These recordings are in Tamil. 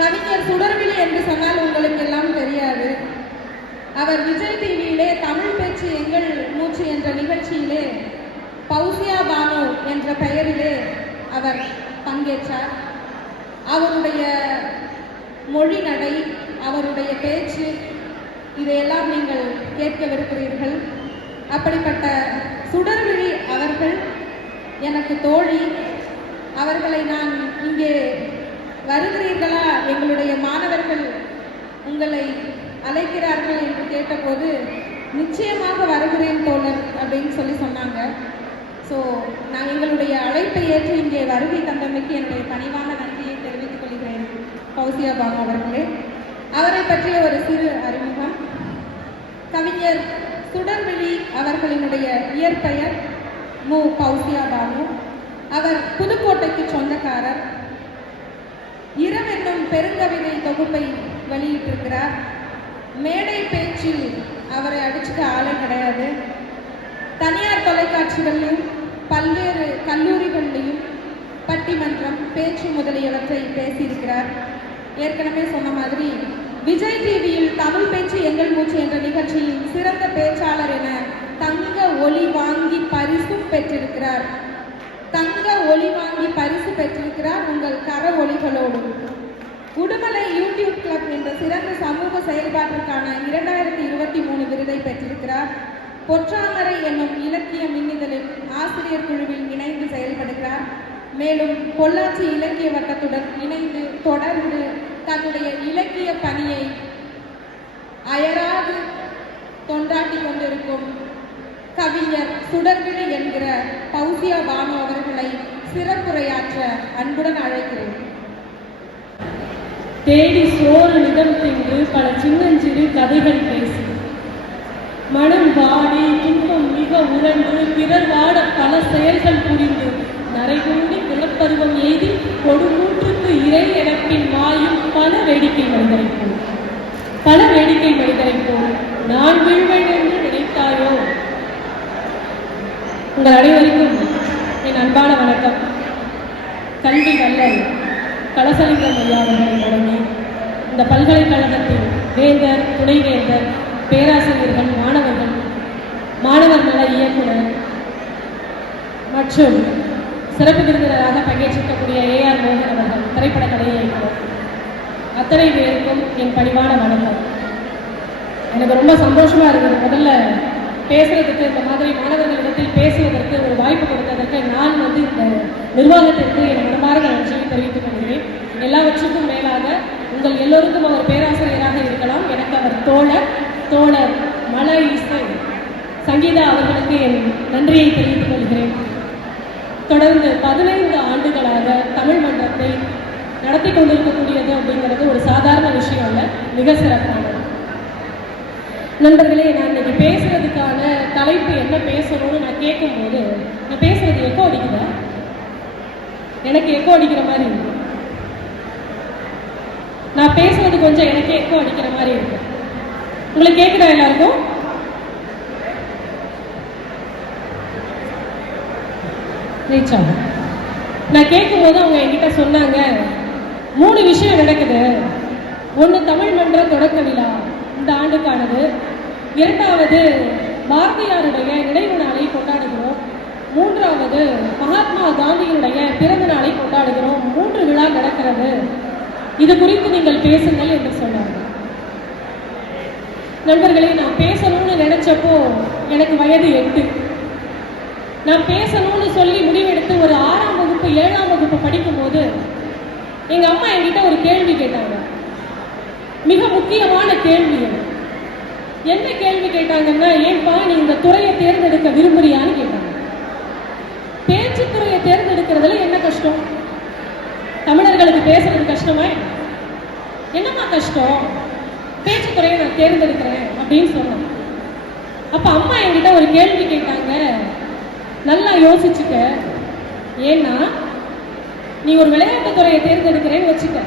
கவிஞர் சுடர்விழி என்று சொன்னால் உங்களுக்கு எல்லாம் தெரியாது. அவர் விஜய் டிவியிலே தமிழ் பேச்சு எங்கள் மூச்சு என்ற நிகழ்ச்சியிலே பௌசியா பானு என்ற பெயரிலே அவர் பங்கேற்றார். அவருடைய மொழி நடை அவருடைய பேச்சு இதையெல்லாம் நீங்கள் கேட்கவிருக்கிறீர்கள். அப்படிப்பட்ட சுடர்விழி அவர்கள் எனக்கு தோழி அவர்களை நான் இங்கே வருகிறீர்களா? எங்களுடைய மாணவர்கள் உங்களை அழைக்கிறார்கள் என்று கேட்டபோது நிச்சயமாக வருகிறேன் தோழர் அப்படின்னு சொல்லி சொன்னாங்க. ஸோ நான் எங்களுடைய அழைப்பை ஏற்று இங்கே வருகை தந்தமைக்கு என்னுடைய பணிவான நன்றியை தெரிவித்துக் கொள்கிறேன் கௌசியா பானு அவர்களே. அவரை பற்றிய ஒரு சிறு அறிமுகம். கவிஞர் சுடர்விழி அவர்களினுடைய இயற்பெயர் மு. கௌசியா பாபு. அவர் புதுக்கோட்டைக்கு சொந்தக்காரர். இரவு என்னும் பெருங்கவிதை தொகுப்பை வெளியிட்டிருக்கிறார். மேடை பேச்சில் அவரை அடிச்சுக்க ஆளே கிடையாது. தனியார் தொலைக்காட்சிகளிலும் பல்வேறு கல்லூரிகளிலையும் பட்டிமன்றம் பேச்சு முதலியவற்றை பேசியிருக்கிறார். ஏற்கனவே சொன்ன மாதிரி விஜய் டிவியில் தமிழ் பேச்சு எங்கள் மூச்சு என்ற நிகழ்ச்சியில் சிறந்த பேச்சாளர் என தங்க ஒளி வாங்கி பரிசும் பெற்றிருக்கிறார். ஒளி வாங்கி பரிசு பெற்றிருக்கிறார் உங்கள் கர ஒளிகளோடு உடுமலை யூடியூப் கிளப் என்ற சிறந்த சமூக செயல்பாட்டிற்கான இரண்டாயிரத்தி இருபத்தி மூணு விருதை பெற்றிருக்கிறார். பொற்றாமரை என்னும் இலக்கிய மின்னிதழில் ஆசிரியர் குழுவில் இணைந்து செயல்படுகிறார். மேலும் பொள்ளாச்சி இலக்கிய வட்டத்துடன் இணைந்து தொடர்ந்து தன்னுடைய இலக்கிய பணியை அயராது தொண்டாட்டி கொண்டிருக்கும் கவிஞர் சுடர்விழி என்கிற பௌசியா பானு அவர்களை சிறப்புரையாற்ற அன்புடன் அழைக்கிறேன். தேடி சோறு நிதம் தின்று பல சின்னஞ்சிறு கதைகள் பேசி. மனம் வாடி துன்பம் மிக உழன்று பிறர் வாட பல செயல்கள் புரிந்து. நரைகுண்டி குலப்பருவம் எய்தி கொடுமூற்றுக்கு இறை எனப்பின் மாயும் பல வேடிக்கை மனிதரைப் போல் பல வேடிக்கை மனிதரைப் போல் நான் விழுவேன் என்று நினைத்தாயோ? உங்கள் அனைவருக்கும் என் அன்பான வணக்கம். கல்வி வல்லல் கலசலிங்கம் ஐயா அவர்களை தொடங்கி இந்த பல்கலைக்கழகத்தின் வேந்தர் துணைவேந்தர் பேராசிரியர்கள் மாணவர்கள் மாணவர் நல இயக்குனர் மற்றும் சிறப்பு விருந்தினராக பங்கேற்றிருக்கக்கூடிய ஏஆர் மோகன் அவர்கள் திரைப்பட கலை இயக்குனர். அத்தனை பேருக்கும் என் பணிவான வணக்கம். எனக்கு ரொம்ப சந்தோஷமாக இருக்குது. முதல்ல பேசுறதுக்கு இந்த மாதிரி மாணவர்களிடத்தில் பேசுவதற்கு ஒரு வாய்ப்பு கொடுத்ததற்கு நான் வந்து இந்த நிர்வாகத்திற்கு என் மனமார்ந்த நன்றியை தெரிவித்துக் கொள்கிறேன். எல்லாவற்றுக்கும் மேலாக உங்கள் எல்லோருக்கும் அவர் பேராசிரியராக இருக்கலாம். எனக்கு அவர் தோழர் தோழர் மல இசை சங்கீதா அவர்களுக்கு என் நன்றியை தெரிவித்துக் கொள்கிறேன். தொடர்ந்து பதினைந்து ஆண்டுகளாக தமிழ் மன்றத்தை நடத்தி கொண்டிருக்கக்கூடியது அப்படிங்கிறது ஒரு சாதாரண விஷயம் அல்ல மிக சிறப்பானது. நண்பர்களே நான் இன்னைக்கு பேசுறதுக்கான தலைப்பு என்ன பேசணும்னு நான் கேட்கும்போது நான் பேசுறது எக்கோ அடிக்குதா? எனக்கு எக்கோ அடிக்கிற மாதிரி இருக்கு. நான் பேசுறது கொஞ்சம் எனக்கு எக்கோ அடிக்கிற மாதிரி இருக்கு. உங்களுக்கு கேட்குதா எல்லாருக்கும்? ரீச் ஆகும். நான் கேட்கும்போது அவங்க என்கிட்ட சொன்னாங்க மூணு விஷயம் நடக்குது. ஒன்று தமிழ் மன்ற தொடக்க விழா இந்த ஆண்டுக்கானது. இரண்டாவது பாரதியாருடைய நினைவு நாளை கொண்டாடுகிறோம். மூன்றாவது மகாத்மா காந்தியினுடைய பிறந்த நாளை கொண்டாடுகிறோம். மூன்று விழா நடக்கிறது. இது குறித்து நீங்கள் பேசுங்கள் என்று சொன்னார். நண்பர்களே நான் பேசணும்னு நினைச்சப்போ எனக்கு வயது எட்டு. நான் பேசணும்னு சொல்லி முடிவெடுத்து ஒரு ஆறாம் வகுப்பு ஏழாம் வகுப்பு படிக்கும்போது எங்க அம்மா என்கிட்ட ஒரு கேள்வி கேட்டாங்க. மிக முக்கியமான கேள்வி என்ன கேள்வி கேட்டாங்கன்னா ஏன்பா நீ இந்த துறையை தேர்ந்தெடுக்க விரும்புறியான்னு கேட்டாங்க. பேச்சு துறையை தேர்ந்தெடுக்கிறதுல என்ன கஷ்டம்? தமிழர்களுக்கு பேசுறது கஷ்டமா என்னம்மா கஷ்டம்? பேச்சு துறையை நான் தேர்ந்தெடுக்கிறேன் அப்படின்னு சொன்னேன் அப்ப அம்மா என்கிட்ட ஒரு கேள்வி கேட்டாங்க. நல்லா யோசிச்சுக்க. ஏன்னா நீ ஒரு விளையாட்டு துறையை தேர்ந்தெடுக்கிறேன்னு வச்சுக்க.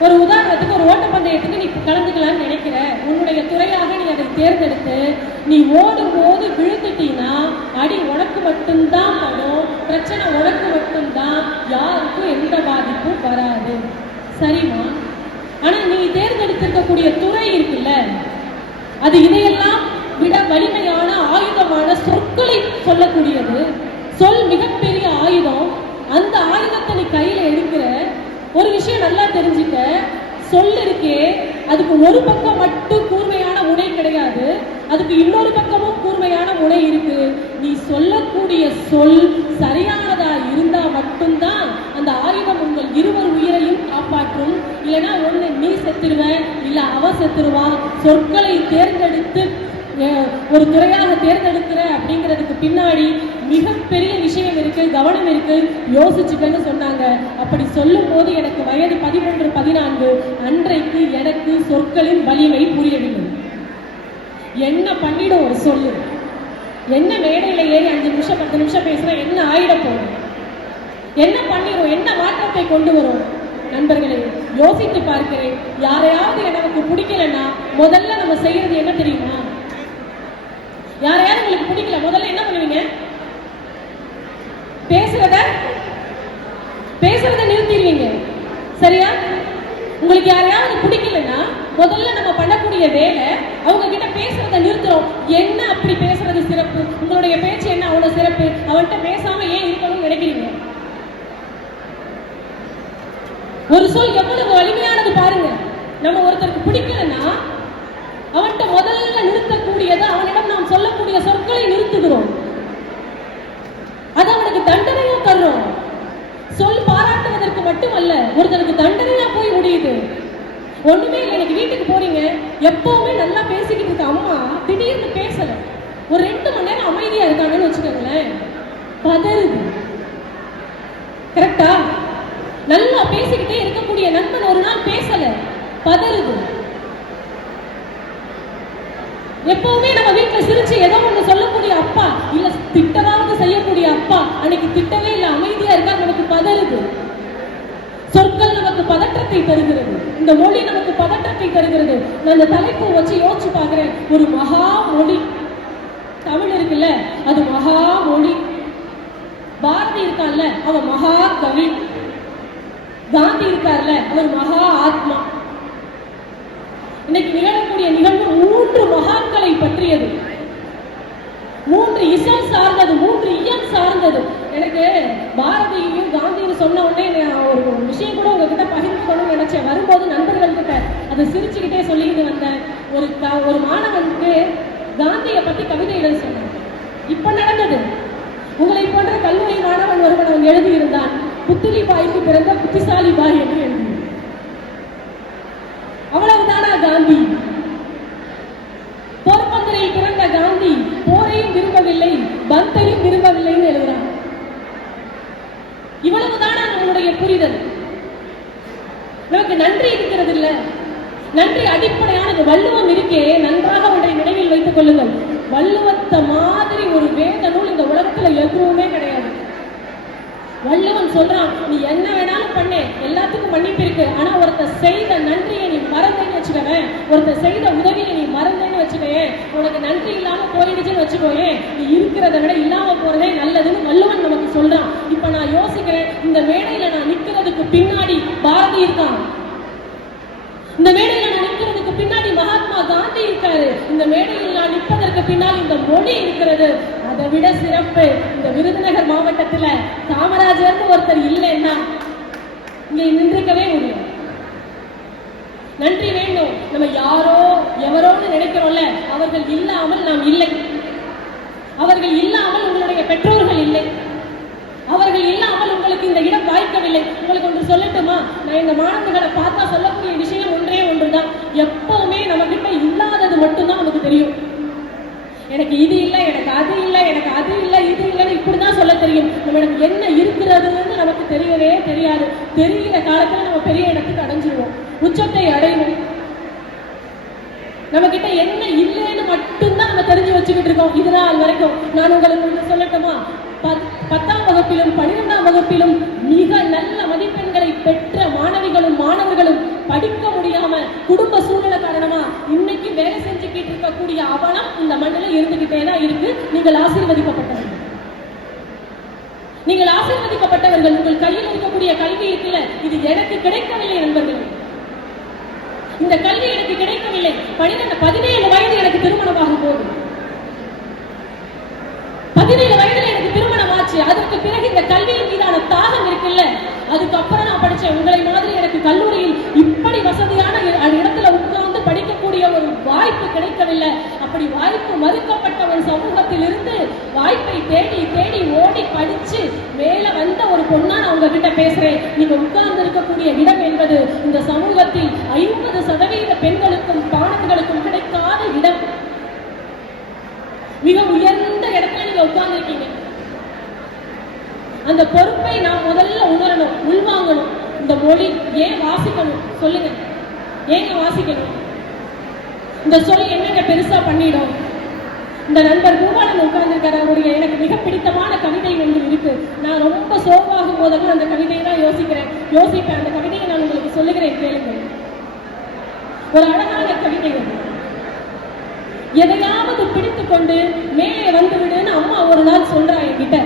ஒரு உதாரணத்துக்கு ஒரு ஓட்டப்பந்தயத்துக்கு நீ கலந்துக்கலாம்னு நினைக்கிற. உன்னுடைய துறையாக நீ அதை தேர்ந்தெடுத்து நீ ஓடும் போது விழுந்துட்டீன்னா அடி உனக்கு மட்டும்தான் படும் பிரச்சனை உனக்கு மட்டும்தான் யாருக்கும் எந்த பாதிப்பும் வராது. சரிம்மா? தேர்ந்தெடுத்திருக்கக்கூடிய துறை இருக்குல்ல அது இதையெல்லாம் விட வலிமையான ஆயுதமான சொற்களை சொல்லக்கூடியது. சொல் மிகப்பெரிய ஆயுதம். அந்த ஆயுதத்தை நீ கையில் நல்லா தெரிஞ்சுக்க. சொல் இருக்கே அதுக்கு ஒரு பக்கம் மட்டும் கூர்மையான முனை கிடையாது. அதுக்கு இன்னொரு பக்கமும் கூர்மையான முனை இருக்கு. நீ சொல்லக்கூடிய சொல் சரியானதா இருந்தா மட்டும்தான் அந்த ஆயுதம் உங்கள் இருவர் உயிரையும் காப்பாற்றும். இல்லைன்னா ஒண்ணு நீ செத்துருவ இல்ல அவ செத்துருவான் சொற்களை தேர்ந்தெடுத்து ஒரு துறையாக தேர்ந்தெடுக்கிற அப்படிங்கிறதுக்கு பின்னாடி மிகப்பெரிய விஷயம் இருக்கு கவனம் இருக்கு. யோசிச்சுக்கன்னு சொன்னாங்க. அப்படி சொல்லும் போது எனக்கு வயது பதிமூன்று பதினான்கு. அன்றைக்கு எனக்கு சொற்களின் வலிமை புரியவில்லை. என்ன பண்ணிடும் ஒரு சொல்லு? என்ன மேடையில ஏறி அஞ்சு நிமிஷம் பத்து நிமிஷம் பேசுனா என்ன ஆயிட போகுது? என்ன பண்ணிடும் என்ன மாற்றத்தை கொண்டு வரும்? நண்பர்களே யோசித்து பார்க்கிறேன். யாரையாவது எனக்கு பிடிக்கலன்னா முதல்ல நம்ம செய்யறது என்ன தெரியுமா? யாரையாவது உங்களுக்கு பிடிக்கல முதல்ல என்ன பண்ணுவீங்க? பேசுறத பேசுறத நிறுத்திடுவீங்க. சரியா? உங்களுக்கு யாரையாவது பிடிக்கலன்னா முதல்ல நம்ம பண்ணக்கூடிய வேலை அவங்க கிட்ட பேசுறத நிறுத்துறோம். என்ன அப்படி பேசுறது சிறப்பு? உங்களுடைய பேச்சு என்ன? அவ்வளவு சிறப்பு. அவன்கிட்ட பேசாம ஏன் இருக்கணும்னு நினைக்கிறீங்க? ஒரு சொல் எவ்வளவு வலிமையானது பாருங்க. நம்ம ஒருத்தருக்கு பிடிக்கலன்னா அவன்கிட்ட முதல்ல நிறுத்தக்கூடியது அவனிடம் நாம் சொல்லக்கூடிய சொற்களை நிறுத்துகிறோம். அது அவனுக்கு தண்டனையா தரும். சொல் பாராட்டுவதற்கு மட்டுமல்ல ஒருத்தனுக்கு தண்டனையா போய் முடியுது. ஒண்ணுமே இல்லை எனக்கு வீட்டுக்கு போறீங்க. எப்பவுமே நல்லா பேசிக்கிட்டு இருக்க அம்மா திடீர்னு பேசல. ஒரு ரெண்டு மணி நேரம் அமைதியா இருக்காங்கன்னு வச்சுக்கோங்களேன். பதறுது. கரெக்டா? நல்லா பேசிக்கிட்டே இருக்கக்கூடிய நண்பன் ஒரு நாள் பேசல. பதறுது. எப்பவுமே நம்ம வீட்டுல சிரிச்சு ஏதோ ஒண்ணு சொல்லக்கூடிய அப்பா இல்ல திட்டதாவது செய்யக்கூடிய அப்பா அன்னைக்கு திட்டவே இல்ல அமைதியா இருக்கா நமக்கு பதறுது. சொற்கள் நமக்கு பதற்றத்தை தருகிறது. இந்த மொழி நமக்கு பதற்றத்தை தருகிறது. நான் இந்த தலைப்பு வச்சு யோசிச்சு பார்க்கிறேன். ஒரு மகா மொழி. தமிழ் இருக்குல்ல அது மகா மொழி. பாரதி இருக்கான்ல அவன் மகா கவி. காந்தி இருக்கார்ல அவர் மகா ஆத்மா. இன்னைக்கு நிகழக்கூடிய நிகழ்வு மூன்று மகான்களை பற்றியது. மூன்று இசம் சார்ந்தது மூன்று இயம் சார்ந்தது. எனக்கு பாரதியையும் காந்தியும் சொன்ன உடனே ஒரு விஷயம் கூட உங்ககிட்ட பகிர்ந்துக்கணும்னு நினைச்சேன். வரும்போது நண்பர்கள் கிட்ட அதை சிரிச்சுக்கிட்டே சொல்லிக்கிட்டு வந்தேன். ஒரு ஒரு மாணவனுக்கு காந்தியை பத்தி கவிதை எழுத சொன்னாங்க இப்ப நடந்தது. உங்களை போன்ற கல்லூரி மாணவன் ஒருவன் அவன் எழுதியிருந்தான். புத்திரி பாய்க்கு பிறந்த புத்திசாலி பாய் என்று எழுதியிருந்தான். அவ்வளவுதானா காந்தி போர்பந்தரில் பிறந்த காந்தி போரையும் விரும்பவில்லை பந்தையும் விரும்பவில்லைன்னு எழுதுறான் இவ்வளவுதானா நம்மளுடைய புரிதல் நமக்கு நன்றி இருக்கிறது இல்ல நன்றி அடிப்படையானது வள்ளுவம் இருக்கே நன்றாக ஒன்றை நினைவில் வைத்துக் கொள்ளுங்கள் வள்ளுவத்த மாதிரி ஒரு வேத நூல் இந்த உலகத்துல எதுவுமே கிடையாது வள்ளுவன் சொல்றான் நீ என்ன வேணாலும் பண்ணு. எல்லாத்துக்கும் மன்னிப்பு இருக்கு. ஆனா ஒருத்தர் செய்த நன்றியை நீ மறந்தேன்னு வச்சுக்கவேன் ஒருத்தர் செய்த உதவியை நீ மறந்தேன்னு வச்சுக்கவே உனக்கு நன்றி இல்லாம போயிடுச்சுன்னு வச்சுக்கோயேன் நீ இருக்கிறத விட இல்லாம போறதே நல்லதுன்னு வள்ளுவன் நமக்கு சொல்றான். இப்ப நான் யோசிக்கிறேன் இந்த மேடையில நான் நிக்கிறதுக்கு பின்னாடி பாரதி இருக்கான் இந்த மேடையில நான் நிற்கிறதுக்கு பின்னாடி மகாத்மா காந்தி இருக்காரு. இந்த மேடையில் நான் நிற்பதற்கு பின்னால் இந்த மொழி இருக்கிறது. அதை விட சிறப்பு இந்த விருதுநகர் மாவட்டத்துல காமராஜர்னு ஒருத்தர் இல்லைன்னா இங்க நின்றுக்கவே முடியும் நன்றி வேண்டும். நம்ம யாரோ எவரோன்னு நினைக்கிறோம்ல அவர்கள் இல்லாமல் நாம் இல்லை. அவர்கள் இல்லாமல் உங்களுடைய பெற்றோர்கள் இல்லை. அவர்கள் இல்லாமல் உங்களுக்கு இந்த இடம் வாய்க்கவில்லை. உங்களுக்கு ஒன்று சொல்லட்டுமா? நான் இந்த மாணவர்களை பார்த்தா சொல்லக்கூடிய விஷயம் ஒன்றே ஒன்றுதான். எப்பவுமே நம்ம கிட்ட இல்லாதது மட்டும்தான் நமக்கு தெரியும். எனக்கு இது இல்லை எனக்கு அது இல்லை எனக்கு அது இல்லை இது இல்லைன்னு இப்படிதான் சொல்ல தெரியும். நம்மளுக்கு என்ன இருக்கிறதுன்னு நமக்கு தெரியவே தெரியாது. தெரிகிற காலத்துல நம்ம பெரிய இடத்துக்கு அடைஞ்சிருவோம். உச்சத்தை அடைவோம். நம்ம கிட்ட என்ன இல்லைன்னு மட்டும்தான் நம்ம தெரிஞ்சு வச்சுக்கிட்டு இருக்கோம். இது நாள் வரைக்கும். நான் உங்களுக்கு சொல்லட்டுமா? பத்- பத்தாம் வகுப்பிலும் பன்னிரெண்டாம் வகுப்பிலும் மிக நல்ல மதிப்பெண்களை பெற்ற மாணவிகளும் மாணவர்களும் படிக்க முடியாம குடும்ப சூழ்நிலை காரணமா இன்னைக்கு வேலை செஞ்சுக்கிட்டு இருக்கக்கூடிய அவலம் இந்த மண்ணில் இருந்துகிட்டே தான் இருக்கு. நீங்கள் ஆசீர்வதிக்கப்பட்டவர்கள். நீங்கள் ஆசீர்வதிக்கப்பட்டவர்கள். உங்கள் கையில் இருக்கக்கூடிய கல்வி இருக்குல்ல இது எனக்கு கிடைக்கவில்லை நண்பர்கள். இந்த கல்வி எனக்கு கிடைக்கவில்லை. பனிரெண்டு பதினேழு வயது எனக்கு திருமணமாக போது. பதினேழு வயது ஆச்சு அதற்கு பிறகு இந்த கல்வியின் மீதான தாகம் இருக்குல்ல? அதுக்கப்புறம் நான் படிச்சேன் உங்களை மாதிரி எனக்கு கல்லூரியில் இப்படி வசதியான இடத்துல உட்கார்ந்து படிக்கக்கூடிய ஒரு வாய்ப்பு கிடைக்கவில்லை. அப்படி வாய்ப்பு மறுக்கப்பட்ட ஒரு சமூகத்தில் இருந்து வாய்ப்பை தேடி தேடி ஓடி படிச்சு மேல வந்த ஒரு பொண்ணா நான் உங்ககிட்ட பேசுறேன். நீங்க உட்கார்ந்து இருக்கக்கூடிய இடம் என்பது இந்த சமூகத்தில் ஐம்பது சதவீத பெண்களுக்கும் பாடங்களுக்கும் கிடைக்காத இடம். மிக உயர்ந்த இடத்துல நீங்க உட்கார்ந்துருக்கீங்க. அந்த பொறுப்பை நாம் முதல்ல உணரணும் உள்வாங்கணும். இந்த மொழி ஏன் வாசிக்கணும்? சொல்லுங்க. ஏங்க வாசிக்கணும்? இந்த சொல் என்னங்க பெருசா பண்ணிடும்? இந்த நண்பர் பூபாலன் உட்கார்ந்துருக்காரு. அவருடைய எனக்கு மிக பிடித்தமான கவிதை ஒன்று இருக்கு. நான் ரொம்ப சோர்வாகும் போதெல்லாம் அந்த கவிதையை தான் யோசிக்கிறேன். யோசிப்பேன். அந்த கவிதையை நான் உங்களுக்கு சொல்லுகிறேன். கேளுங்க. ஒரு அழகான கவிதை எதையாவது பிடித்து கொண்டு மேலே வந்துவிடுன்னு அம்மா ஒரு நாள் சொல்றா என்கிட்ட.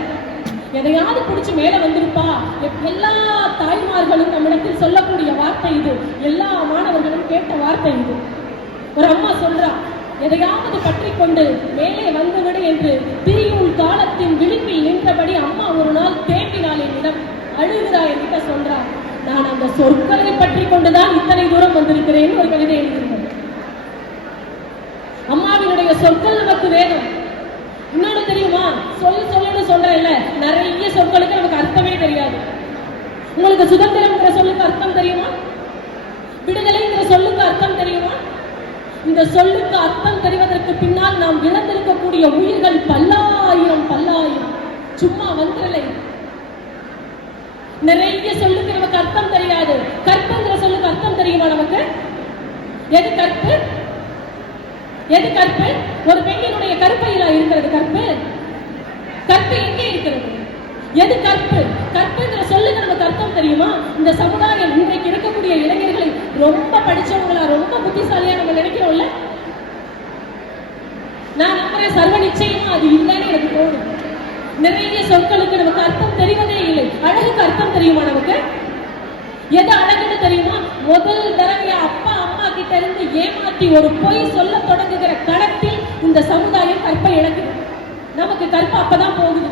எதையாவது பிடிச்சி மேல வந்திருப்பா. எல்லா தாய்மார்களும் நம்மிடத்தில் சொல்லக்கூடிய வார்த்தை இது. எல்லா மாணவர்களும் கேட்ட வார்த்தை இது. ஒரு அம்மா சொல்றா எதையாவது பற்றி கொண்டு மேலே வந்துவிடு என்று திரியூல் காலத்தின் விளிம்பில் நின்றபடி அம்மா ஒரு நாள் தேம்பினாள் என்னிடம். அழுகிறா என்கிட்ட சொல்றா நான் அந்த சொற்களை பற்றி கொண்டுதான் இத்தனை தூரம் வந்திருக்கிறேன் ஒரு கவிதை எழுதியிருந்தேன் அம்மாவினுடைய சொற்கள் நமக்கு வேணும் இன்னொன்னு தெரியுமா? சொல் சொல்லுன்னு சொல்றேன்ல. நிறைய சொற்களுக்கு நமக்கு அர்த்தமே தெரியாது. உங்களுக்கு சுதந்திரம்ங்கிற சொல்லுக்கு அர்த்தம் தெரியுமா? விடுதலைங்கிற சொல்லுக்கு அர்த்தம் தெரியுமா? இந்த சொல்லுக்கு அர்த்தம் தெரிவதற்கு பின்னால் நாம் இழந்திருக்கக்கூடிய உயிர்கள் பல்லாயிரம் பல்லாயிரம். சும்மா வந்துடலை. நிறைய சொல்லுக்கு நமக்கு அர்த்தம் தெரியாது. கற்புங்கிற சொல்லுக்கு அர்த்தம் தெரியுமா நமக்கு? எது கற்பு? எது கற்பு? ஒரு பெண்ணினுடைய கற்பையிலா இருக்கிறது கற்பு? கற்பு எங்கே இருக்கிறது? எது கற்பு? கற்புங்கிற சொல்லுக்கு நமக்கு அர்த்தம் தெரியுமா? இந்த சமுதாயம் இன்றைக்கு இருக்கக்கூடிய இளைஞர்களை ரொம்ப படிச்சவங்களா ரொம்ப புத்திசாலியா நம்ம நினைக்கிறோம்ல? நான் நம்புறேன் சர்வ நிச்சயமா அது இல்லைன்னு எனக்கு தோணும். நிறைய சொற்களுக்கு நமக்கு அர்த்தம் தெரிவதே இல்லை. அழகுக்கு அர்த்தம் தெரியுமா நமக்கு? எது அழகுன்னு தெரியுமா? முதல் தடவையா அப்பா அம்மா கிட்ட இருந்து ஏமாத்தி ஒரு பொய் சொல்ல தொடங்குகிற கணத்தில் இந்த சமுதாயம் கற்பை இழக்குது. நமக்கு கற்பு அப்பதான் போகுது.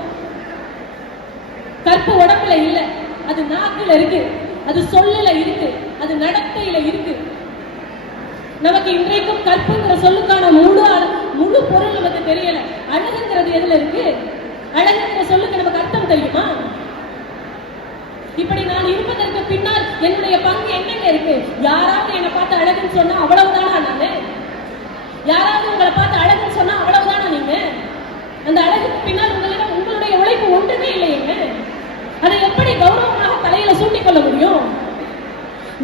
கற்பு உடம்புல இல்ல. அது நாக்குல இருக்கு. அது சொல்லுல இருக்கு. அது நடத்தையில இருக்கு. நமக்கு இன்றைக்கும் கற்புங்கிற சொல்லுக்கான முழு முழு பொருள் நமக்கு தெரியல. அழகுங்கிறது எதுல இருக்கு? அழகுங்கிற சொல்லுக்கு நமக்கு அர்த்தம் தெரியுமா இப்படி நான் இருப்பதற்கு பின்னால் என்னுடைய பங்கு என்னங்க இருக்கு? யாராவது என்னை பார்த்து அழகுன்னு சொன்னா அவ்வளவுதானா நானு? யாராவது உங்களை பார்த்து அழகுன்னு சொன்னா அவ்வளவுதானா நீங்க? அந்த அழகுக்கு பின்னால் உங்களிடம் உங்களுடைய உழைப்பு ஒன்றுமே இல்லையேங்க. அதை எப்படி கௌரவமாக தலையில சூட்டிக் கொள்ள முடியும்?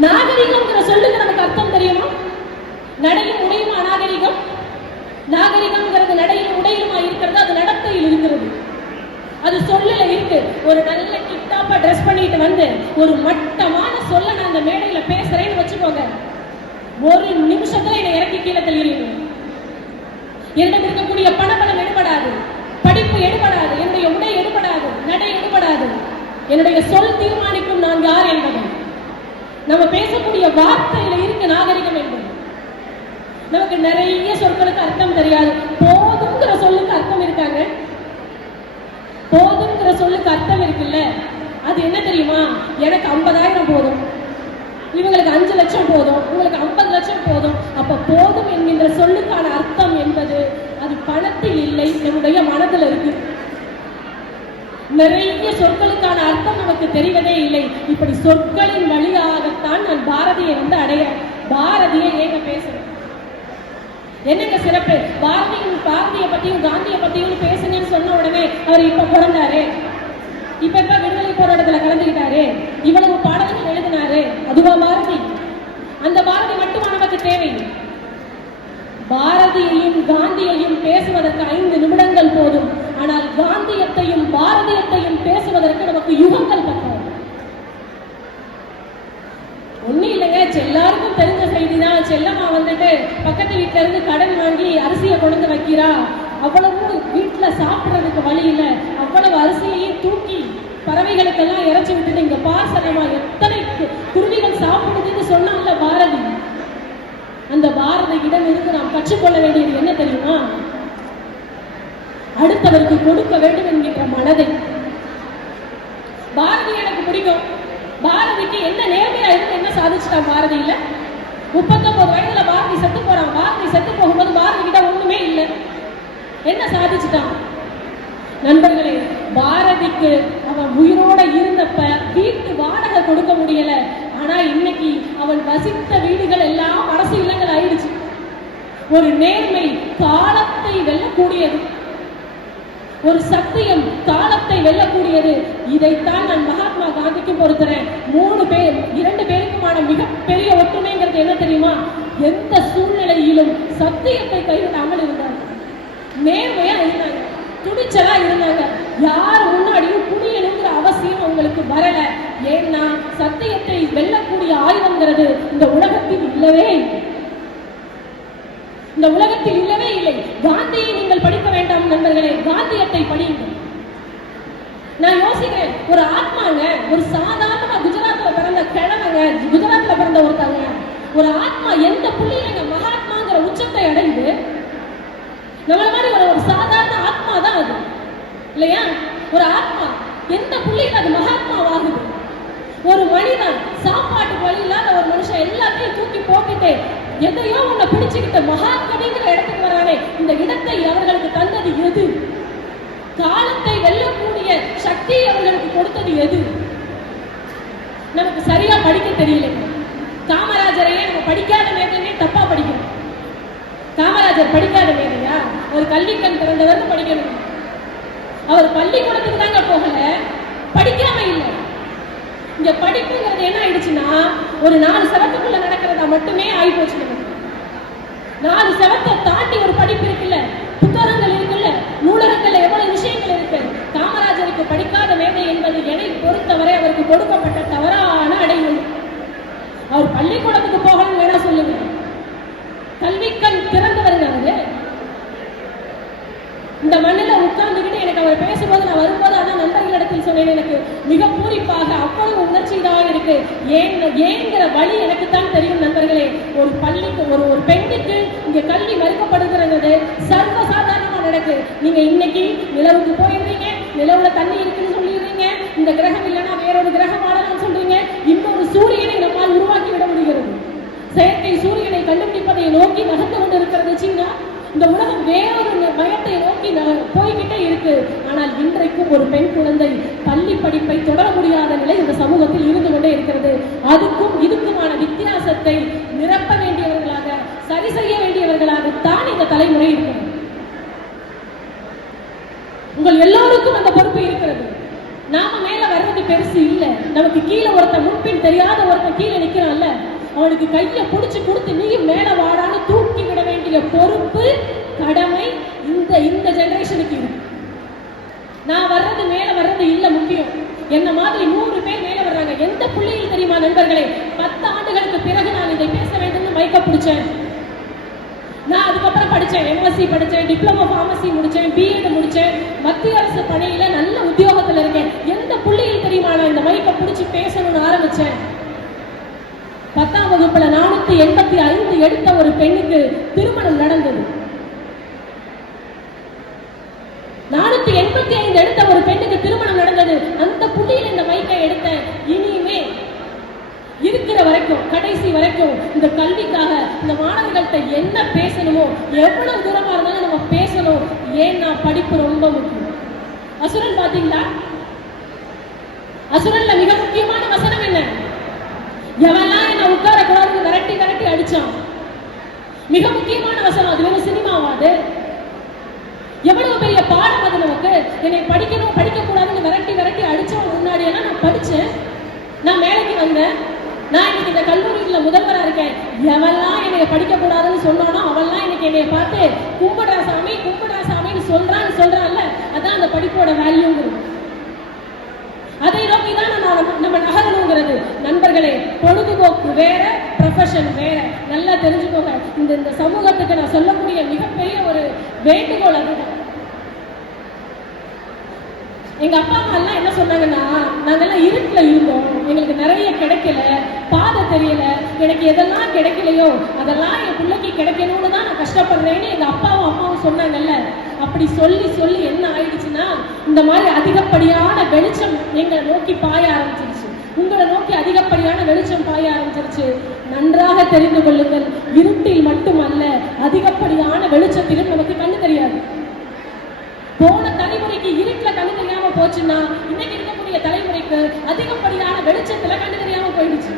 நாகரிகம்ங்கிற சொல்லுக்கு நமக்கு அர்த்தம் தெரியுமா? நடையும் உடையுமா அநாகரிகம் நாகரிகம்ங்கிறது நடையும் உடையுமா இருக்கிறது? அது நடத்தையில் இருக்கிறது. அது சொல்லல இருக்கு. ஒரு நல்ல கிட்டாப்பா ட்ரெஸ் பண்ணிட்டு வந்து ஒரு மட்டமான சொல்ல நான் அந்த மேடையில பேசுறேன்னு வச்சுக்கோங்க. ஒரு நிமிஷத்துல என்னை இறக்கி கீழே தள்ளிடுவீங்க. என்னிடம் இருக்கக்கூடிய பணபலம் எடுபடாது. படிப்பு எடுபடாது. என்னுடைய உடை எடுபடாது. நடை எடுபடாது. என்னுடைய சொல் தீர்மானிக்கும் நான் யார் என்பது? நம்ம பேசக்கூடிய வார்த்தையில இருக்கு நாகரிகம் என்பது. நமக்கு நிறைய சொற்களுக்கு அர்த்தம் தெரியாது. போதுங்கிற சொல்லுக்கு அர்த்தம் இருக்காங்க. போதுங்கிற சொல்லுக்கு அர்த்தம் இருக்குல்ல? அது என்ன தெரியுமா? எனக்கு ஐம்பதாயிரம் போதும். இவங்களுக்கு அஞ்சு லட்சம் போதும். உங்களுக்கு ஐம்பது லட்சம் போதும். அப்ப போதும் என்கின்ற சொல்லுக்கான அர்த்தம் என்பது அது பணத்தில் இல்லை நம்முடைய மனதில் இருக்கு. நிறைய சொற்களுக்கான அர்த்தம் நமக்கு தெரிவதே இல்லை. இப்படி சொற்களின் வழியாகத்தான் நான் பாரதியை வந்து அடைய பாரதியை ஏங்க பேசுறேன்? என்னங்க சிறப்பு? பாரதியின் பாரதியை பத்தியும் காந்தியை பத்தியும் பேசுங்கன்னு சொன்ன உடனே அவர் இப்ப பிறந்தாரு. இப்ப இப்ப விடுதலை போராட்டத்துல கலந்துகிட்டாரு. இவ்வளவு பாடல்கள் எழுதினாரு. அதுவா பாரதி? அந்த பாரதி மட்டுமா நமக்கு தேவை? பாரதியையும் காந்தியையும் பேசுவதற்கு ஐந்து நிமிடங்கள் போதும். ஆனால் காந்தியத்தையும் பாரதியத்தையும் பேசுவதற்கு நமக்கு யுகங்கள் பத்தாது ஒண்ணும் இல்லைங்க செய்தினா செல்லம்மா வந்துட்டு பக்கத்து வீட்டுல இருந்து கடன் வாங்கி அரிசியை கொண்டு வைக்கிறா. அவ்வளவு வீட்டுல சாப்பிடுறதுக்கு வழி இல்லை. அவ்வளவு அரிசியையும் தூக்கி பறவைகளுக்கெல்லாம் இறைச்சி விட்டுட்டு இங்க பார் செல்லம்மா எத்தனை குருவிகள் சாப்பிடுதுன்னு சொன்னால பாரதி. அந்த பாரத இடம் இருந்து நாம் கற்றுக்கொள்ள வேண்டியது என்ன தெரியுமா? அடுத்தவருக்கு கொடுக்க வேண்டும் என்கின்ற மனதை. பாரதி எனக்கு பிடிக்கும். பாரதிக்கு என்ன நேர்மையா இருந்து என்ன சாதிச்சுட்டான் பாரதி இல்ல முப்பத்தொன்பது வயதுல பாரதி செத்து போறான் பாரதி செத்து போகும்போது பாரதி கிட்ட ஒண்ணுமே இல்லை. என்ன சாதிச்சுட்டான்? நண்பர்களே பாரதிக்கு அவன் உயிரோட இருந்தப்ப வீட்டு வாடகை கொடுக்க முடியல. ஆனா இன்னைக்கு அவன் வசித்த வீடுகள் எல்லாம் அரசு இல்லங்கள் ஆயிடுச்சு. ஒரு நேர்மை காலத்தை வெல்லக்கூடியது. ஒரு சத்தியம் காலத்தை வெல்லக்கூடியது. இதைத்தான் நான் மகாத்மா காந்திக்கு பொறுத்துறேன் மூணு பேர் இரண்டு பேருக்குமான மிகப்பெரிய ஒற்றுமைங்கிறது என்ன தெரியுமா? எந்த சூழ்நிலையிலும் சத்தியத்தை கைவிடாமல் இருந்தாங்க. நேர்மையா இருந்தாங்க. துணிச்சலா இருந்தாங்க. யார் முன்னாடியும் குடியெழுங்கிற அவசியம் அவங்களுக்கு வரல. ஏன்னா சத்தியத்தை வெல்லக்கூடிய ஆயுதங்கிறது இந்த உலகத்தில் இல்லவே இல்லை. இந்த உலகத்தில் இல்லவே இல்லை. காந்தியை நீங்கள் படிக்க வேண்டாம் நண்பர்களே காந்தியத்தை படியுங்கள். நான் யோசிக்கிறேன் ஒரு ஆத்மாங்க ஒரு சாதாரண குஜராத்ல பிறந்த கிழமைங்க குஜராத்ல பிறந்த ஒருத்தங்க ஒரு ஆத்மா எந்த புள்ளியிலங்க மகாத்மாங்கிற உச்சத்தை அடைந்து நம்மள மாதிரி ஒரு ஒரு சாதாரண ஆத்மா தான் அது. இல்லையா? ஒரு ஆத்மா எந்த புள்ளியில அது மகாத்மாவாகுது? ஒரு மனிதன் சாப்பாட்டு வழி இல்லாத ஒரு மனுஷன் எல்லாத்தையும் தூக்கி போட்டுட்டு எதையோ உன்னை பிடிச்சுக்கிட்ட மகாகவிங்கிற இடத்துக்கு வரானே இந்த இடத்தை அவர்களுக்கு தந்தது எது? காலத்தை வெல்லக்கூடிய சக்தி அவர்களுக்கு கொடுத்தது எது? நமக்கு சரியா படிக்க தெரியல. காமராஜரையே நம்ம படிக்காத மேதையே தப்பா படிக்கணும். காமராஜர் படிக்காத மேதையா? ஒரு கல்விக்கண் திறந்தவர் படிக்கணும். அவர் பள்ளிக்கூடத்துக்கு தாங்க போகல படிக்காம இல்லை. இங்க படிப்புங்கிறது என்ன ஆயிடுச்சுன்னா ஒரு நாலு செவத்துக்குள்ள நடக்கிறதா மட்டுமே ஆகி போச்சு நமக்கு. நாலு செவத்தை தாண்டி ஒரு படிப்பு இருக்குல்ல புத்தகங்கள் இருக்குல்ல நூலகங்கள்ல எவ்வளவு விஷயங்கள் இருக்கு. காமராஜருக்கு படிக்காத மேதை என்பது என்னை பொறுத்தவரை அவருக்கு கொடுக்கப்பட்ட தவறான அடைமொழி. அவர் பள்ளிக்கூடத்துக்கு போகணும் வேணா சொல்லுங்க கல்விக்கண் திறந்தவருங்க அவரு இந்த மண்ணில் உட்கார்ந்துக்கிட்டு எனக்கு அவர் பேசும்போது நான் வரும்போது அதான் நண்பர்களிடத்தில் சொன்னேன் எனக்கு மிக பூரிப்பாக அவ்வளவு உணர்ச்சி தான் இருக்கு ஏன் ஏங்கிற வழி எனக்கு தான் தெரியும் நண்பர்களே. ஒரு பள்ளிக்கு ஒரு ஒரு பெண்ணுக்கு இங்க கல்வி மறுக்கப்படுகிறது சர்வ சாதாரணமா நடக்கு. நீங்க இன்னைக்கு நிலவுக்கு போயிடுறீங்க நிலவுல தண்ணி இருக்குன்னு சொல்லிடுறீங்க இந்த கிரகம் இல்லைன்னா வேறொரு கிரகம் ஆடலாம்னு சொல்றீங்க இன்னொரு சூரியனை நம்மால் உருவாக்கி விட முடிகிறது. செயற்கை சூரியனை கண்டுபிடிப்பதை நோக்கி நகர்ந்து கொண்டு இருக்கிறது சீனா இந்த உலகம் வேறொரு மயத்தை நோக்கி ந- போய்கிட்டே இருக்கு. ஆனால் இன்றைக்கும் ஒரு பெண் குழந்தை பள்ளி படிப்பை தொடர முடியாத நிலை இந்த சமூகத்தில் இருந்து கொண்டே இருக்கிறது. அதுக்கும் இதுக்குமான வித்தியாசத்தை நிரப்ப வேண்டியவர்களாக சரி செய்ய வேண்டியவர்களாகத்தான் இந்த தலைமுறை இருக்கும் உங்கள் எல்லோருக்கும் அந்த பொறுப்பு இருக்கிறது. நாம மேல வர்றது பெருசு இல்லை. நமக்கு கீழே ஒருத்தன் முன்பின் தெரியாத ஒருத்தன் கீழே நிக்கிறான்ல. அவனுக்கு கையை பிடிச்சி கொடுத்து நீயும் மேலே வாடான்னு தூக்கி விட வேண்டிய பொறுப்பு கடமை இந்த இந்த ஜெனரேஷனுக்கு இருக்கு. நான் வர்றது மேலே வர்றது இல்லை முக்கியம். என்ன மாதிரி நூறு பேர் மேலே வர்றாங்க. எந்த புள்ளியில் தெரியுமா நண்பர்களே? பத்து ஆண்டுகளுக்கு பிறகு நான் இதை பேச வேண்டும்னு மைக்க பிடிச்சேன். நான் அதுக்கப்புறம் படித்தேன் எம்எஸ்சி படித்தேன் டிப்ளமோ ஃபார்மசி முடித்தேன் பிஎட் முடித்தேன் மத்திய அரசு பணியில் நல்ல உத்தியோகத்தில் இருக்கேன். எந்த புள்ளியில் தெரியுமா நான் இந்த மைக்கை பிடிச்சி பேசணும்னு ஆரம்பித்தேன் பத்தாம் வகுப்புல நானூத்தி எண்பத்தி ஐந்து எடுத்த ஒரு பெண்ணுக்கு திருமணம் நடந்தது. நானூத்தி எண்பத்தி ஐந்து எடுத்த ஒரு பெண்ணுக்கு திருமணம் நடந்தது. அந்த புள்ளியில் இந்த மைக்கை எடுத்த இனிமே இருக்கிற வரைக்கும் கடைசி வரைக்கும் இந்த கல்விக்காக இந்த மாணவர்கள்ட்ட என்ன பேசணுமோ எவ்வளவு தூரமா இருந்தாலும் நம்ம பேசணும். ஏன்னா படிப்பு ரொம்ப முக்கியம்? அசுரன் பாத்தீங்களா அசுரன்ல மிக முக்கியமான வசனம் எவெல்லாம் என்ன உட்கார கூடாதுன்னு விரட்டி விரட்டி அடிச்சான். மிக முக்கியமான வசனம் அது வெறும் சினிமாவா அது? எவ்வளவு பெரிய பாடம் அது நமக்கு? என்னை படிக்கணும் படிக்க கூடாதுன்னு விரட்டி விரட்டி அடிச்சவன் முன்னாடி எல்லாம் நான் படிச்சேன். நான் மேலைக்கு வந்தேன். நான் இன்னைக்கு இந்த கல்லூரியில முதல்வரா இருக்கேன். எவெல்லாம் என்னை படிக்க கூடாதுன்னு சொன்னானோ அவெல்லாம் இன்னைக்கு என்னை பார்த்து கும்பிடுறா சாமி கும்பிடுறா சாமின்னு சொல்றான்னு சொல்றான்ல அதான் அந்த படிப்போட வேல்யூங்கிறது அதை நோக்கி தான் நம்ம நம்ம நகரணுங்கிறது. நண்பர்களே பொழுதுபோக்கு வேற ப்ரொஃபஷன் வேற. நல்லா தெரிஞ்சுக்கோங்க. இந்த இந்த சமூகத்துக்கு நான் சொல்லக்கூடிய மிகப்பெரிய ஒரு வேண்டுகோள் அதுதான். எங்க அப்பா அம்மா எல்லாம் என்ன சொன்னாங்கன்னா நாங்கெல்லாம் இருட்டுல இருந்தோம். எங்களுக்கு நிறைய கிடைக்கல. பாதை தெரியல. எனக்கு எதெல்லாம் கிடைக்கலையோ அதெல்லாம் என் பிள்ளைக்கு கிடைக்கணும்னு தான் நான் கஷ்டப்படுறேன்னு எங்க அப்பாவும் அம்மாவும் சொன்னாங்கல்ல. அப்படி சொல்லி சொல்லி என்ன ஆயிடுச்சுன்னா இந்த மாதிரி அதிகப்படியான வெளிச்சம் எங்களை நோக்கி பாய ஆரம்பிச்சிருச்சு. உங்களை நோக்கி அதிகப்படியான வெளிச்சம் பாய ஆரம்பிச்சிருச்சு. நன்றாக தெரிந்து கொள்ளுங்கள். இருட்டில் மட்டுமல்ல அதிகப்படியான வெளிச்சத்திலும் நமக்கு கண்ணு தெரியாது. போன தலைமுறைக்கு இருட்டுல கண்ணு தெரியாம போச்சுன்னா இன்னைக்கு இருக்கக்கூடிய தலைமுறைக்கு அதிகப்படியான வெளிச்சத்துல கண்ணு தெரியாம போயிடுச்சு.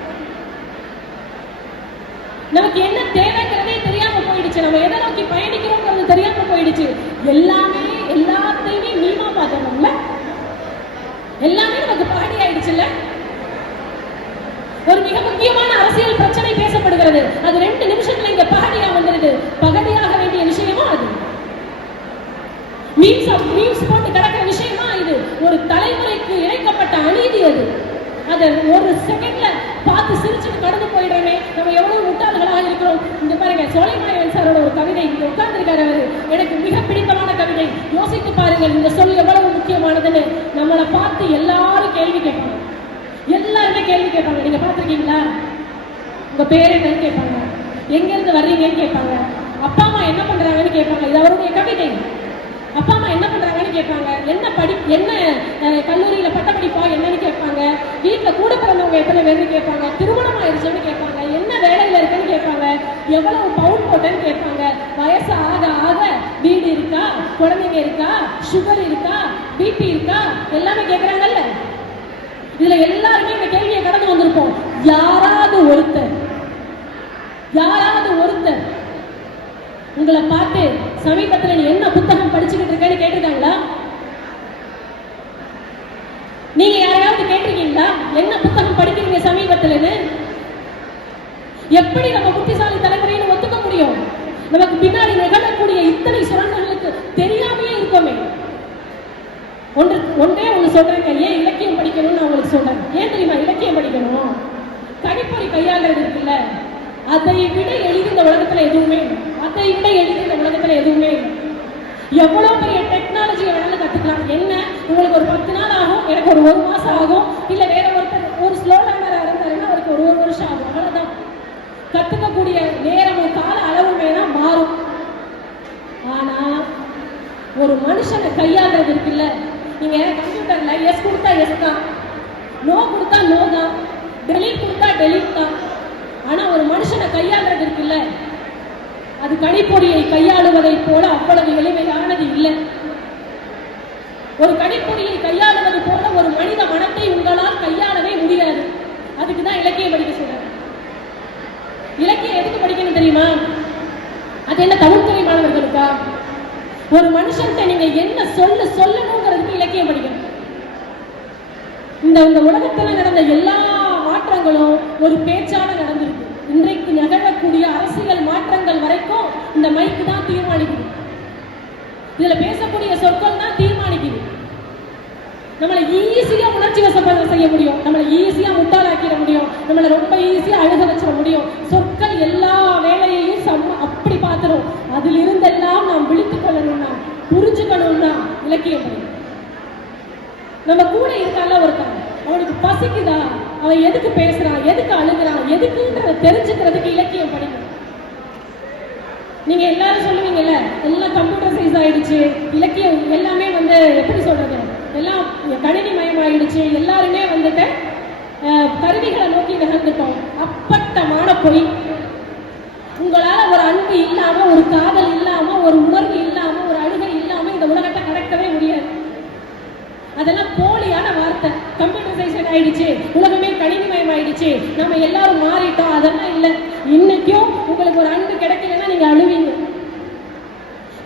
நமக்கு என்ன தேவைங்கிறதே தெரியாது போயிடுச்சு. நம்ம எதை நோக்கி பயணிக்கிறோங்கிறது தெரியாம போயிடுச்சு. எல்லாமே எல்லாத்தையுமே நீமா பார்க்கணும்ல? எல்லாமே நமக்கு பாடி ஆயிடுச்சுல்ல? ஒரு மிக முக்கியமான அரசியல் பிரச்சனை பேசப்படுகிறது. அது ரெண்டு நிமிஷத்துல இங்க பகடியா வந்துருது. பகடியாக வேண்டிய விஷயமா அது? மீம்ஸ் மீம்ஸ் போட்டு கிடக்கிற விஷயமா இது? ஒரு தலைமுறைக்கு இணைக்கப்பட்ட அநீதி அது. அது ஒரு செகண்ட்ல பார்த்து சிரிச்சுட்டு கடந்து போயிடுறமே. நம்ம எவ்வளவு முட்டாள்களாக இருக்கிறோம். இந்த பாருங்க சோலைமாயன் சாரோட ஒரு கவிதை இங்க உட்கார்ந்துருக்காரு அவரு. எனக்கு மிக பிடித்தமான கவிதை. யோசித்து பாருங்கள் இந்த சொல் எவ்வளவு முக்கியமானதுன்னு. நம்மளை பார்த்து எல்லாரும் கேள்வி கேட்பாங்க. எல்லாருமே கேள்வி கேட்பாங்க. நீங்க பார்த்துருக்கீங்களா? உங்க பேர் என்னன்னு கேட்பாங்க. எங்க இருந்து வர்றீங்கன்னு கேட்பாங்க. அப்பா அம்மா என்ன பண்றாங்கன்னு கேட்பாங்க. இது அவருடைய கவிதை. அப்பா அம்மா என்ன பண்றாங்கன்னு கேட்பாங்க. என்ன படி என்ன அஹ், கல்லூரியில பட்டப்படிப்பா என்னன்னு கேட்பாங்க. வீட்டுல கூட பிறந்தவங்க எத்தனை பேர்னு கேட்பாங்க. திருமணம் ஆயிடுச்சுன்னு கேட்பாங்க. என்ன வேலையில இருக்குன்னு கேட்பாங்க. எவ்வளவு பவுன் போட்டேன்னு கேட்பாங்க. வயசு ஆக ஆக வீடு இருக்கா? குழந்தைங்க இருக்கா? சுகர் இருக்கா? பிபி இருக்கா? எல்லாமே கேட்கறாங்கல்ல. இதுல எல்லாருமே இந்த கேள்வியை கடந்து வந்திருப்போம். யாராவது ஒருத்தர் யாராவது ஒருத்தர் உங்களை பார்த்து சமீபத்துல நீ என்ன புத்தகம் படிச்சுக்கிட்டு இருக்கேன்னு கேட்டிருக்காங்களா? நீங்க யாரையாவது கேட்டிருக்கீங்களா? என்ன புத்தகம் படிக்கிறீங்க சமீபத்துலன்னு? எப்படி நம்ம புத்திசாலி தலைமுறைன்னு ஒத்துக்க முடியும்? நமக்கு பின்னாடி நிகழக்கூடிய இத்தனை சுரண்டல்களுக்கு தெரியாமையே இருக்கோமே. ஒன்று ஒன்றே ஒன்று சொல்றேங்க. ஏன் இலக்கியம் படிக்கணும்னு நான் உங்களுக்கு சொல்றேன்? ஏன் தெரியுமா? இலக்கியம் படிக்கணும். கணிப்பொறி கையாளுறது இருக்குல்ல. அதை விட எளிது இந்த உலகத்துல எதுவுமே இல்லை. அதை விட எளிது இந்த உலகத்துல எதுவுமே இல்லை. எவ்வளவு பெரிய டெக்னாலஜி வேணாலும் கத்துக்கலாம். என்ன? உங்களுக்கு ஒரு பத்து நாள் ஆகும் எனக்கு ஒரு ஒரு மாசம் ஆகும். இல்ல வேற ஒருத்தர் ஒரு ஸ்லோ லேர்னரா இருந்தாருன்னா அவருக்கு ஒரு ஒரு வருஷம் ஆகும். அவ்வளவுதான். கத்துக்கக்கூடிய நேரமும் கால அளவுமே தான் மாறும். ஆனா ஒரு மனுஷனை கையாளுறது இருக்குல்ல நீங்க கம்ப்யூட்டர்ல எஸ் கொடுத்தா எஸ் தான். நோ கொடுத்தா நோ தான். டெலிட் கொடுத்தா டெலிட் தான். ஆனா ஒரு மனுஷனை கையாளுறது இருக்குல்ல அது கனிப்பொடியை கையாளுவதைப் போல அவ்வளவு எளிமையானது இல்லை. ஒரு கணிப்பொடியை கையாளுவது போல ஒரு மனித மனத்தை உங்களால் கையாளவே முடியாது. அதுக்கு தான் இலக்கியம் படிக்க சொல்றேன் இலக்கியம் எதுக்கு படிக்கணும் தெரியுமா? அது என்ன தமிழ்துறை மாணவர்களுக்கா? ஒரு மனுஷன்கிட்ட நீங்க என்ன சொல்ல சொல்லணுங்கிறதுக்கு இலக்கியம் படிக்கணும். இந்த இந்த உலகத்துல நடந்த எல்லா மாற்றங்களும் ஒரு பேச்சால நடந்த இன்றைக்கு நிகழக்கூடிய அரசியல் மாற்றங்கள் வரைக்கும் இந்த மைக்கு தான் தீர்மானிக்குது. இதுல பேசக்கூடிய சொற்கள் தான் தீர்மானிக்குது. நம்மளை ஈஸியா உணர்ச்சி வசப்பட செய்ய முடியும். நம்மளை ஈஸியா முட்டாளாக்கிட முடியும். நம்மளை ரொம்ப ஈஸியா அழுக வச்சிட முடியும். சொற்கள் எல்லா வேலையையும் சம அப்படி பார்த்துடும் அதிலிருந்தெல்லாம் நாம் விழித்துக் கொள்ளணும்னா புரிஞ்சுக்கணும்னா இலக்கியம் நம்ம கூட இருக்கால ஒருத்தன் அவனுக்கு பசிக்குதா? அவன் எதுக்கு பேசுறான் எதுக்கு அழுகுறான் எதுக்குன்றத தெரிஞ்சுக்கிறதுக்கு இலக்கியம் படிக்கணும் நீங்க எல்லாரும் சொல்லுவீங்கல்ல எல்லாம் கம்ப்யூட்டர் சைஸ் ஆயிடுச்சு இலக்கியம் எல்லாமே வந்து எப்படி சொல்றது? எல்லாம் கணினி மயமாயிடுச்சு எல்லாருமே வந்துட்டு கருவிகளை நோக்கி நகர்ந்துட்டோம். அப்பட்டமான பொய். உங்களால ஒரு அன்பு இல்லாம ஒரு காதல் இல்லாம ஒரு உணர்வு இல்லாம ஒரு அழுகை இல்லாம இந்த உலகத்தை கடக்கவே முடியாது. அதெல்லாம் போலியான வார்த்தை. கம்ப்யூட்டரைசேஷன் ஆயிடுச்சு ஆயிடுச்சு நம்ம எல்லாரும் மாறிட்டோம். அதெல்லாம் இல்லை இன்னைக்கும் உங்களுக்கு ஒரு அன்பு கிடைக்கலன்னா நீங்க அழுவீங்க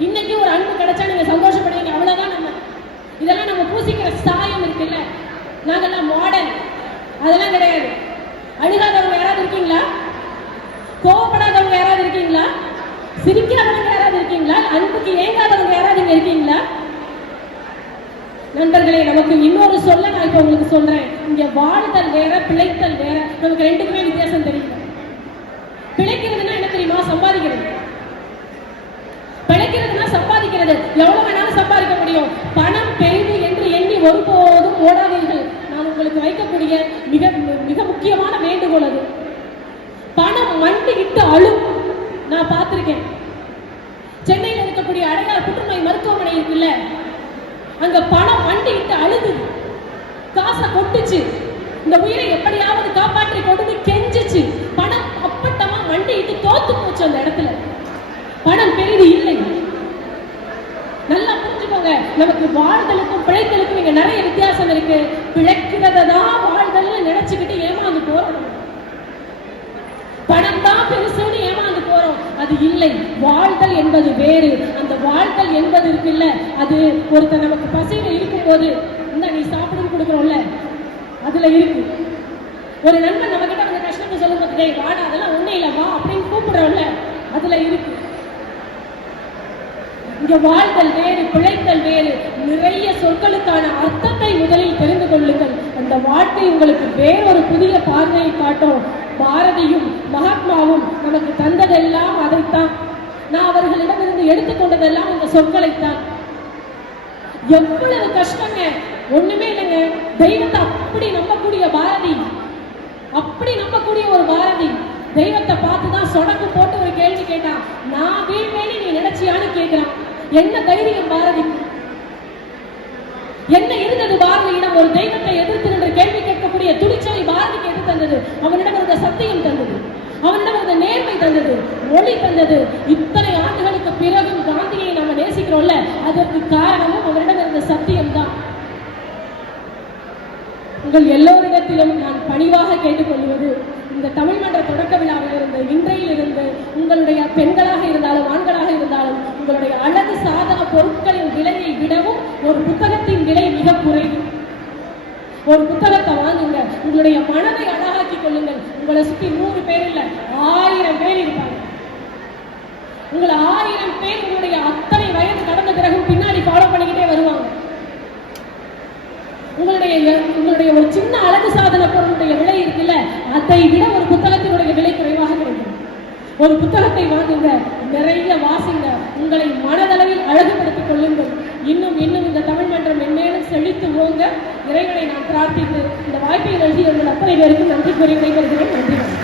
இன்னைக்கு ஒரு அன்பு கிடைச்சா நீங்க சந்தோஷப்படுவீங்க அவ்வளவுதான் நம்ம இதெல்லாம் நம்ம பூசிக்கிற சாயம் இருக்குல்ல நாங்கெல்லாம் மாடர்ன் அதெல்லாம் கிடையாது அழுகாதவங்க யாராவது இருக்கீங்களா கோவப்படாதவங்க யாராவது இருக்கீங்களா சிரிக்காதவங்க யாராவது இருக்கீங்களா அன்புக்கு ஏங்காதவங்க யாராவது இங்க இருக்கீங்களா நண்பர்களே நமக்கு இன்னொரு சொல்ல நான் இப்போ உங்களுக்கு சொல்றேன் இங்க வாழ்தல் வேற பிழைத்தல் வேற நமக்கு ரெண்டுக்குமே வித்தியாசம் தெரியும் பிழைக்கிறதுனா என்ன தெரியுமா சம்பாதிக்கிறது பிழைக்கிறதுனா சம்பாதிக்கிறது எவ்வளவு வேணாலும் சம்பாதிக்க முடியும் பணம் பெரிது என்று எண்ணி நான் வைக்கக்கூடிய மிக மிக முக்கியமான வேண்டுகோள் அது. பணம் மண்டிக்கிட்டு அழும். நான் பார்த்திருக்கேன். சென்னையில் இருக்கக்கூடிய அடையாள புற்றுநோய் மருத்துவமனை இருக்குல்ல அங்க பணம் மண்டிக்கிட்டு அழுது. காசை கொட்டுச்சு. இந்த உயிரை எப்படியாவது காப்பாற்றி கொடுத்து கெஞ்சிச்சு. பணம் அப்பட்டமா மண்டிட்டு தோத்து போச்சு அந்த இடத்துல. பணம் பெரிது இல்லை. நல்லா நமக்கு வாழ்தலுக்கும் பிழைத்தலுக்கும் இங்க நிறைய வித்தியாசம் இருக்கு. பிழைக்கிறத தான் வாழ்தல்னு நினைச்சுக்கிட்டு ஏமாந்து போறோம். பணம் தான் பெருசுன்னு ஏமாந்து போறோம். அது இல்லை வாழ்தல் என்பது வேறு. அந்த வாழ்தல் என்பது இருக்குல்ல அது ஒருத்தர் நமக்கு பசியில இருக்கும்போது இந்த நீ சாப்பிடுன்னு கொடுக்குறோம்ல. அதுல இருக்கு. ஒரு நண்பன் நம்ம கிட்ட வந்து கஷ்டத்தை சொல்லும் போது டேய் வாடா அதெல்லாம் ஒண்ணே இல்லை வா அப்படின்னு கூப்பிடுறோம்ல அதுல இருக்கு. இங்க வாழ்தல் வேறு பிழைத்தல் வேறு. நிறைய சொற்களுக்கான அர்த்தத்தை முதலில் தெரிந்து கொள்ளுங்கள். அந்த வாழ்க்கை உங்களுக்கு வேறொரு புதிய பார்வையை காட்டும். பாரதியும் மகாத்மாவும் நமக்கு தந்ததெல்லாம் அதைத்தான். நான் அவர்களிடமிருந்து எடுத்துக்கொண்டதெல்லாம் இந்த சொற்களைத்தான். எவ்வளவு கஷ்டங்க. ஒண்ணுமே இல்லைங்க. தெய்வத்தை அப்படி நம்பக்கூடிய பாரதி. அப்படி நம்பக்கூடிய ஒரு பாரதி. தெய்வத்தை பார்த்து தான் சொடக்கு போட்டு ஒரு கேள்வி கேட்டான். நான் வீழ்வேன்னு நீ நினைச்சியான்னு கேட்கிறான் என்ன தைரியம் பாரதி? என்ன இருந்தது பாரதியிடம் ஒரு தெய்வத்தை எதிர்த்து நின்று கேள்வி கேட்கக்கூடிய துணிச்சலை பாரதிக்கு எது தந்தது. அவனிடம் இருந்த சத்தியம் தந்தது. அவனிடம் இருந்த நேர்மை தந்தது. மொழி தந்தது. இத்தனை ஆண்டுகளுக்கு பிறகும் காந்தியை நம்ம நேசிக்கிறோம்ல அதற்கு காரணமும் அவரிடம் இருந்த சத்தியம் தான் உங்கள் எல்லோரிடத்திலும் நான் பணிவாக கேட்டுக்கொள்வது இந்த தமிழ் மன்ற தொடக்க விழாவில் இருந்து இன்றையிலிருந்து உங்களுடைய பெண்களாக இருந்தாலும் ஆண்களாக இருந்தாலும் உங்களுடைய அழகு சாதன பொருட்களின் விலையை விடவும் ஒரு புத்தகத்தின் விலை மிக குறைவு. ஒரு புத்தகத்தை வாங்குங்க. உங்களுடைய மனதை அழகாக்கி கொள்ளுங்கள். உங்களை சுத்தி நூறு பேர் இல்ல ஆயிரம் பேர் இருப்பாங்க. உங்களை ஆயிரம் பேர் உங்களுடைய அத்தனை வயது கடந்த பிறகு பின்னாடி ஃபாலோ பண்ணிக்கிட்டே வருவாங்க. உங்களுடைய உங்களுடைய ஒரு சின்ன அழகு சாதன பொருளுடைய விலை இருக்குல்ல அதை விட ஒரு புத்தகத்தினுடைய விலை குறைவாக கிடைக்கும். ஒரு புத்தகத்தை வாங்குங்க நிறைய வாசிங்க உங்களை மனதளவில் அழகுபடுத்திக் கொள்ளுங்கள். இன்னும் இன்னும் இந்த தமிழ் மன்றம் மென்மேலும் செழித்து போங்க இறைவனை நான் பிரார்த்தித்து இந்த வாய்ப்பை நல்கி உங்கள் அத்தனை பேருக்கு நன்றி கூறி விடைபெறுகிறேன். நன்றி.